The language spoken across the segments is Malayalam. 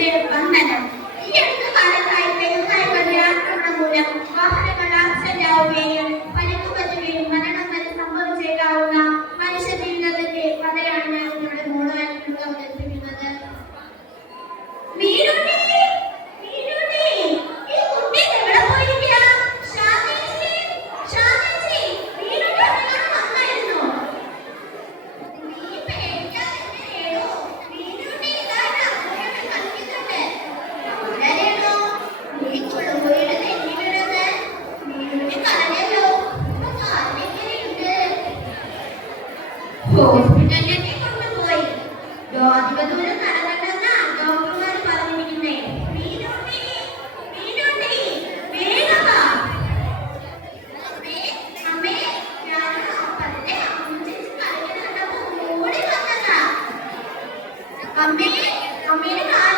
Bê 买的 Amém? Amém?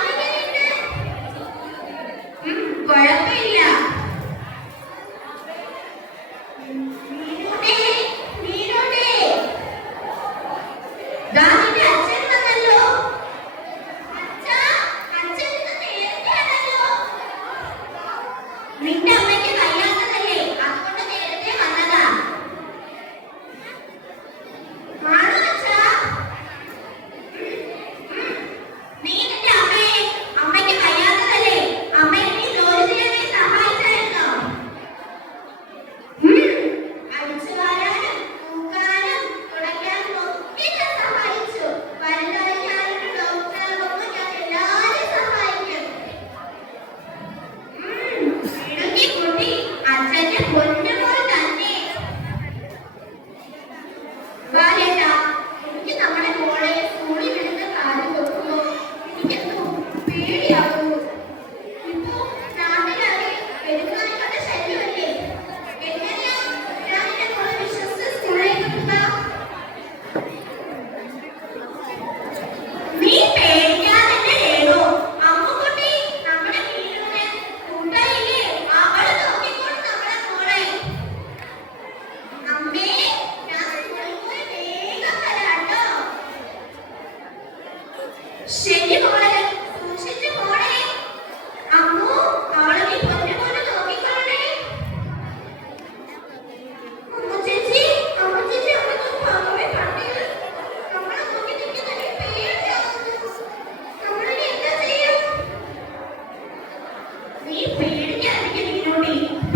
നീ പേടിക്കാതിരിക്കുന്നു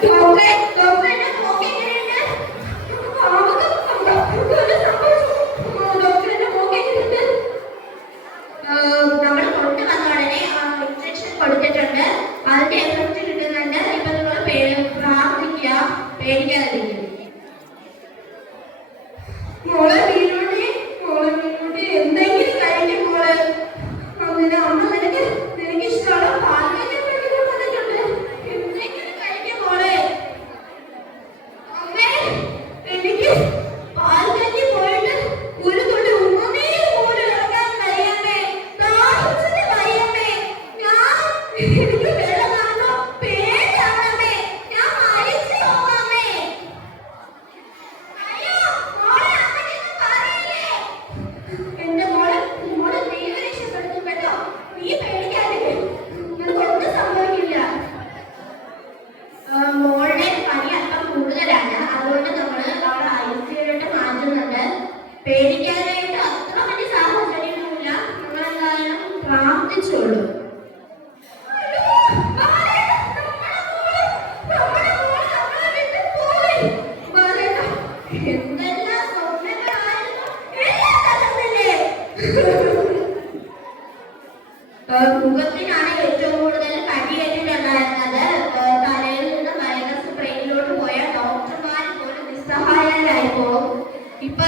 Perfectamente. മുഖത്തിനാണ് ഏറ്റവും കൂടുതൽ കടിയേറ്റിട്ടുണ്ടായിരുന്നത് തലയിൽ നിന്ന് വൈറസ് ബ്രെയിനിലോട്ട് പോയ ഡോക്ടർമാർ പോലും നിസ്സഹായരായി പോകും. ഇപ്പൊ